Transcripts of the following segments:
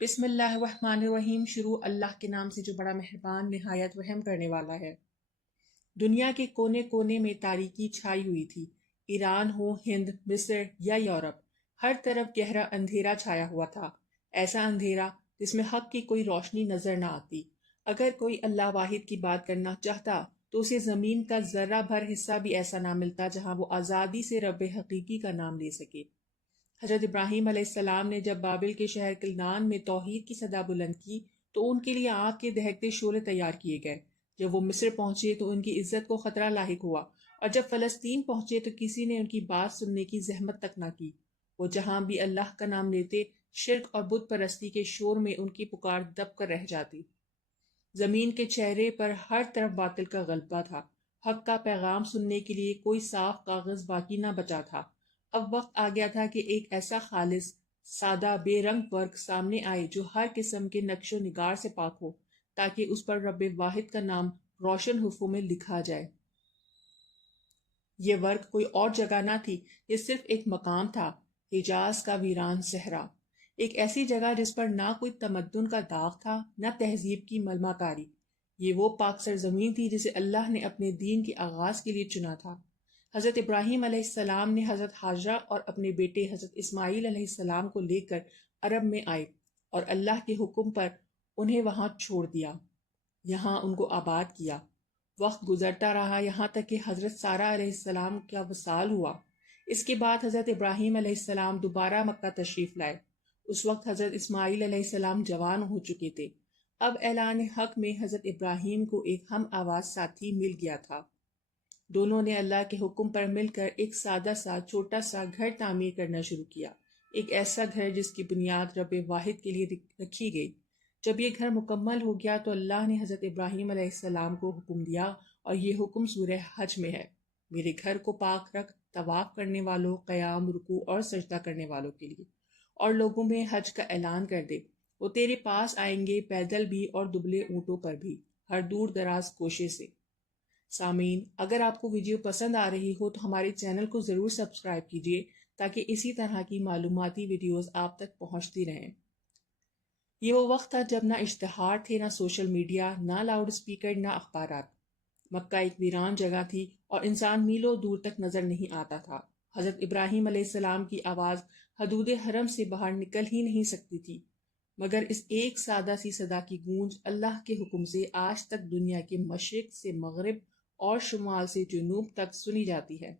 بسم اللہ الرحمن الرحیم۔ شروع اللہ کے نام سے جو بڑا مہربان نہایت رحم کرنے والا ہے۔ دنیا کے کونے کونے میں تاریکی چھائی ہوئی تھی۔ ایران ہو، ہند، مصر یا یورپ، ہر طرف گہرا اندھیرا چھایا ہوا تھا، ایسا اندھیرا جس میں حق کی کوئی روشنی نظر نہ آتی۔ اگر کوئی اللہ واحد کی بات کرنا چاہتا تو اسے زمین کا ذرہ بھر حصہ بھی ایسا نہ ملتا جہاں وہ آزادی سے رب حقیقی کا نام لے سکے۔ حضرت ابراہیم علیہ السلام نے جب بابل کے شہر کلدان میں توحید کی صدا بلند کی تو ان کے لیے آگ کے دہکتے شعلے تیار کیے گئے۔ جب وہ مصر پہنچے تو ان کی عزت کو خطرہ لاحق ہوا، اور جب فلسطین پہنچے تو کسی نے ان کی بات سننے کی زحمت تک نہ کی۔ وہ جہاں بھی اللہ کا نام لیتے، شرک اور بت پرستی کے شور میں ان کی پکار دب کر رہ جاتی۔ زمین کے چہرے پر ہر طرف باطل کا غلبہ تھا۔ حق کا پیغام سننے کے لیے کوئی صاف کاغذ باقی نہ بچا تھا۔ اب وقت آ گیا تھا کہ ایک ایسا خالص، سادہ، بے رنگ ورق سامنے آئے جو ہر قسم کے نقش و نگار سے پاک ہو، تاکہ اس پر رب واحد کا نام روشن حروفوں میں لکھا جائے۔ یہ ورق کوئی اور جگہ نہ تھی، یہ صرف ایک مقام تھا، حجاز کا ویران صحرا، ایک ایسی جگہ جس پر نہ کوئی تمدن کا داغ تھا، نہ تہذیب کی ملمہ کاری۔ یہ وہ پاک سرزمین تھی جسے اللہ نے اپنے دین کے آغاز کے لیے چنا تھا۔ حضرت ابراہیم علیہ السلام نے حضرت حاجرہ اور اپنے بیٹے حضرت اسماعیل علیہ السلام کو لے کر عرب میں آئے اور اللہ کے حکم پر انہیں وہاں چھوڑ دیا، یہاں ان کو آباد کیا۔ وقت گزرتا رہا یہاں تک کہ حضرت سارہ علیہ السلام کا وصال ہوا۔ اس کے بعد حضرت ابراہیم علیہ السلام دوبارہ مکہ تشریف لائے۔ اس وقت حضرت اسماعیل علیہ السلام جوان ہو چکے تھے۔ اب اعلان حق میں حضرت ابراہیم کو ایک ہم آواز ساتھی مل گیا تھا۔ دونوں نے اللہ کے حکم پر مل کر ایک سادہ سا چھوٹا سا گھر تعمیر کرنا شروع کیا، ایک ایسا گھر جس کی بنیاد رب واحد کے لیے رکھی گئی۔ جب یہ گھر مکمل ہو گیا تو اللہ نے حضرت ابراہیم علیہ السلام کو حکم دیا، اور یہ حکم سورہ حج میں ہے: میرے گھر کو پاک رکھ طواف کرنے والوں، قیام، رکوع اور سجدہ کرنے والوں کے لیے، اور لوگوں میں حج کا اعلان کر دے، وہ تیرے پاس آئیں گے، پیدل بھی اور دبلے اونٹوں پر بھی، ہر دور دراز کوشے سے۔ سامعین، اگر آپ کو ویڈیو پسند آ رہی ہو تو ہمارے چینل کو ضرور سبسکرائب کیجیے تاکہ اسی طرح کی معلوماتی ویڈیوز آپ تک پہنچتی رہیں۔ یہ وہ وقت تھا جب نہ اشتہار تھے، نہ سوشل میڈیا، نہ لاؤڈ اسپیکر، نہ اخبارات۔ مکہ ایک ویران جگہ تھی اور انسان میلوں دور تک نظر نہیں آتا تھا۔ حضرت ابراہیم علیہ السلام کی آواز حدود حرم سے باہر نکل ہی نہیں سکتی تھی، مگر اس ایک سادہ سی صدا کی گونج اللہ کے حکم سے آج تک دنیا کے مشرق سے مغرب اور شمال سے جنوب تک سنی جاتی ہے،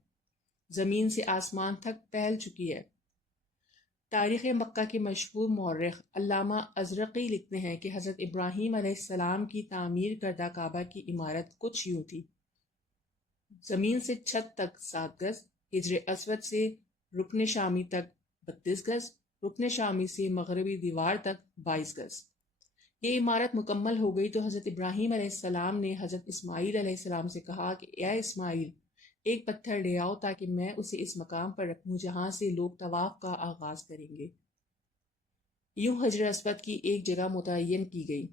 زمین سے آسمان تک پھیل چکی ہے۔ تاریخ مکہ کے مشہور مورخ علامہ ازرقی لکھتے ہیں کہ حضرت ابراہیم علیہ السلام کی تعمیر کردہ کعبہ کی عمارت کچھ یوں تھی: زمین سے چھت تک 7 گز، حجر اسود سے رکن شامی تک 32 گز، رکن شامی سے مغربی دیوار تک 22 گز۔ یہ عمارت مکمل ہو گئی تو حضرت ابراہیم علیہ السلام نے حضرت اسماعیل علیہ السلام سے کہا کہ اے اسماعیل، ایک پتھر لے آؤ تاکہ میں اسے اس مقام پر رکھوں جہاں سے لوگ طواف کا آغاز کریں گے۔ یوں حجر اسود کی ایک جگہ متعین کی گئی۔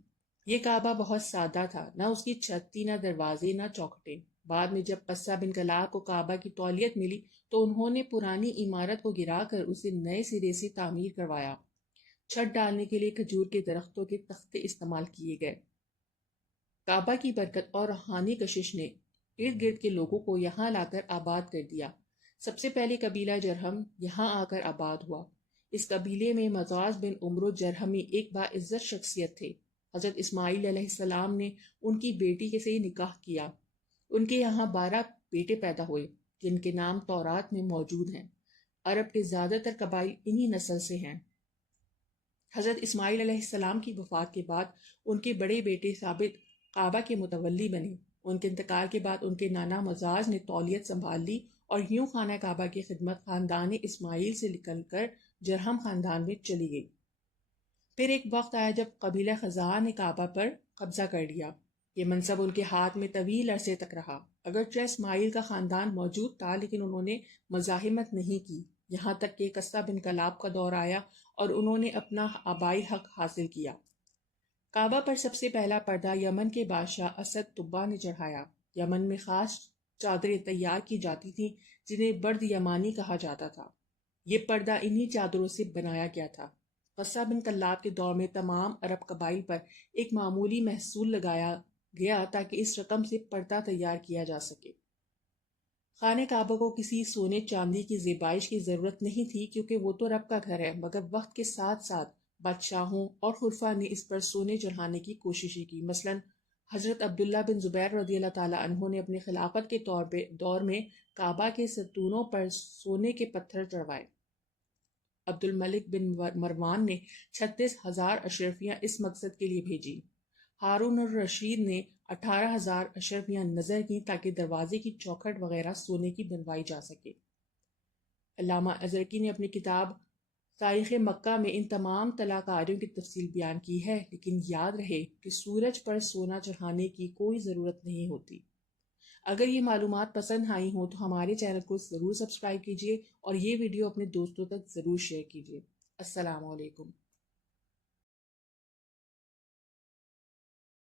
یہ کعبہ بہت سادہ تھا، نہ اس کی چھت تھی، نہ دروازے، نہ چوکھٹیں۔ بعد میں جب قصہ بن کلاب کو کعبہ کی تولیت ملی تو انہوں نے پرانی عمارت کو گرا کر اسے نئے سرے سے تعمیر کروایا۔ چھت ڈالنے کے لیے کھجور کے درختوں کے تختے استعمال کیے گئے۔ کعبہ کی برکت اور روحانی کشش نے ارد گرد کے لوگوں کو یہاں لا کر آباد کر دیا۔ سب سے پہلے قبیلہ جرہم یہاں آ کر آباد ہوا۔ اس قبیلے میں مزاز بن عمرو جرہمی ایک باعزت شخصیت تھے۔ حضرت اسماعیل علیہ السلام نے ان کی بیٹی کے سے نکاح کیا۔ ان کے یہاں 12 بیٹے پیدا ہوئے جن کے نام تورات میں موجود ہیں۔ عرب کے زیادہ تر قبائل انہی نسل سے ہیں۔ حضرت اسماعیل علیہ السلام کی وفات کے بعد ان کے بڑے بیٹے ثابت کعبہ کے متولی بنے۔ ان کے انتقال کے بعد ان کے نانا مزاج نے تولیت سنبھال لی، اور یوں خانہ کعبہ کی خدمت خاندان اسماعیل سے نکل کر جرہم خاندان میں چلی گئی۔ پھر ایک وقت آیا جب قبیلہ خزاعہ نے کعبہ پر قبضہ کر لیا۔ یہ منصب ان کے ہاتھ میں طویل عرصے تک رہا۔ اگرچہ اسماعیل کا خاندان موجود تھا لیکن انہوں نے مزاحمت نہیں کی، یہاں تک کہ قصہ بن کلاب کا دور آیا اور انہوں نے اپنا آبائی حق حاصل کیا۔ کعبہ پر سب سے پہلا پردہ یمن کے بادشاہ اسد طبع نے چڑھایا۔ یمن میں خاص چادریں تیار کی جاتی تھیں جنہیں برد یمانی کہا جاتا تھا۔ یہ پردہ انہی چادروں سے بنایا گیا تھا۔ قصہ بن کلاب کے دور میں تمام عرب قبائل پر ایک معمولی محصول لگایا گیا تاکہ اس رقم سے پردہ تیار کیا جا سکے۔ خانہ کعبہ کو کسی سونے چاندی کی زیبائش کی ضرورت نہیں تھی کیونکہ وہ تو رب کا گھر ہے، مگر وقت کے ساتھ ساتھ بادشاہوں اور خلفاء نے اس پر سونے چڑھانے کی کوششیں کی۔ مثلا حضرت عبداللہ بن زبیر رضی اللہ تعالیٰ عنہ نے اپنی خلافت کے دور میں کعبہ کے ستونوں پر سونے کے پتھر چڑھوائے۔ عبد الملک بن مروان نے 36,000 اشرفیاں اس مقصد کے لیے بھیجی۔ ہارون الرشید نے 18,000 اشرفیاں نظر کی تاکہ دروازے کی چوکھٹ وغیرہ سونے کی بنوائی جا سکے۔ علامہ ازرقی نے اپنی کتاب تاریخ مکہ میں ان تمام طلع کاریوں کی تفصیل بیان کی ہے، لیکن یاد رہے کہ سورج پر سونا چڑھانے کی کوئی ضرورت نہیں ہوتی۔ اگر یہ معلومات پسند آئی ہوں تو ہمارے چینل کو ضرور سبسکرائب کیجیے اور یہ ویڈیو اپنے دوستوں تک ضرور شیئر کیجیے۔ السلام علیکم۔